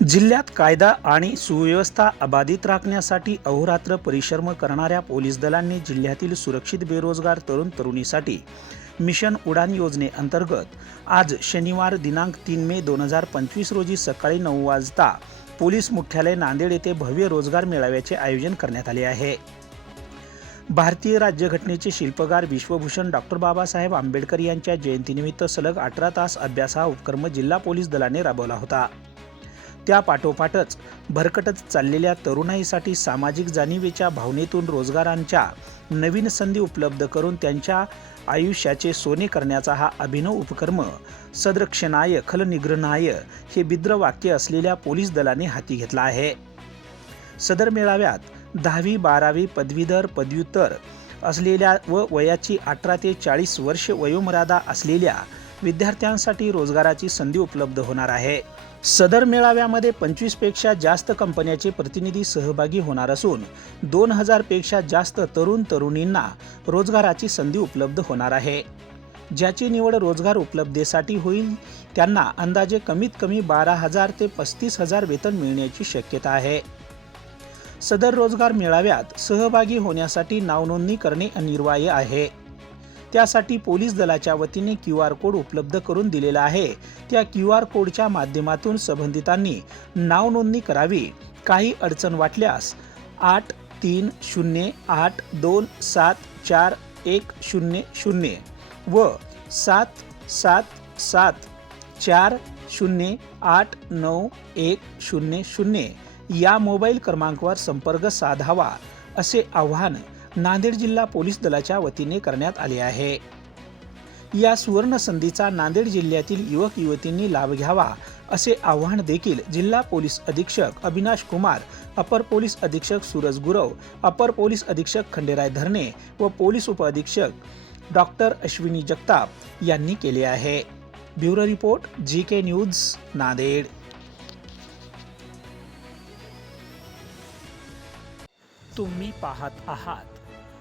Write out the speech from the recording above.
जिल्ह्यात कायदा आणि सुव्यवस्था अबाधित राखण्यासाठी अहोरात्र परिश्रम करणाऱ्या पोलीस दलांनी जिल्ह्यातील सुरक्षित बेरोजगार तरुण तरुणीसाठी मिशन उडान योजनेअंतर्गत आज शनिवार दिनांक तीन मे दोन हजार पंचवीस रोजी सकाळी नऊ वाजता पोलीस मुख्यालय नांदेड येथे भव्य रोजगार मेळाव्याचे आयोजन करण्यात आले आहे. भारतीय राज्यघटनेचे शिल्पकार विश्वभूषण डॉक्टर बाबासाहेब आंबेडकर यांच्या जयंतीनिमित्त सलग अठरा तास अभ्यास हा उपक्रम जिल्हा पोलीस दलाने राबवला होता. त्या पाठोपाठच भरकटत चाललेल्या तरुणाईसाठी सामाजिक जाणीवेच्या भावनेतून रोजगारांच्या नवीन संधी उपलब्ध करून त्यांच्या आयुष्याचे सोने करण्याचा हा अभिनव उपक्रम सदरक्षणाय खलनिग्रहणाय हे बिद्र वाक्य असलेल्या पोलीस दलाने हाती घेतला आहे. सदर मेळाव्यात दहावी बारावी पदवीधर पदव्युत्तर असलेल्या व वयाची अठरा ते चाळीस वर्ष वयोमर्यादा असलेल्या विद्यार्थ्यांसाठी रोजगाराची संधी उपलब्ध होणार आहे. सदर मेळाव्यामध्ये पंचवीसपेक्षा जास्त कंपन्याचे प्रतिनिधी सहभागी होणार असून दोन हजारपेक्षा जास्त तरुण तरुणींना रोजगाराची संधी उपलब्ध होणार आहे. ज्याची निवड रोजगार उपलब्धेसाठी होईल त्यांना अंदाजे कमीत कमी बारा हजार ते पस्तीस हजार वेतन मिळण्याची शक्यता आहे. सदर रोजगार मेळाव्यात सहभागी होण्यासाठी नावनोंदणी करणे अनिवार्य आहे. त्यासाठी पोलीस दलाच्या वतीने क्यू आर कोड उपलब्ध करून दिलेला आहे. त्या क्यू आर कोडच्या माध्यमातून संबंधितांनी नाव नोंदणी करावी. काही अडचण वाटल्यास आठ तीन शून्य आठ दोन सात चार एक शून्य शून्य व सात सात सात चार शून्य आठ नऊ एक शून्य शून्य या मोबाईल क्रमांकावर संपर्क साधावा असे आवाहन नांदेड जिल्हा पोलीस दलाच्या वतीने करण्यात आले आहे. या सुवर्ण संधीचा नांदेड जिल्ह्यातील युवक युवतींनी लाभ घ्यावा असे आवाहन देखील जिल्हा पोलीस अधीक्षक अविनाश कुमार अपर पोलीस अधीक्षक सूरज गुरव अपर पोलीस अधीक्षक खंडेराय धरणे व पोलीस उपअधीक्षक डॉक्टर अश्विनी जगताप यांनी केले आहे. Bureau report G K news Nanded. तुम्ही पाहत आहात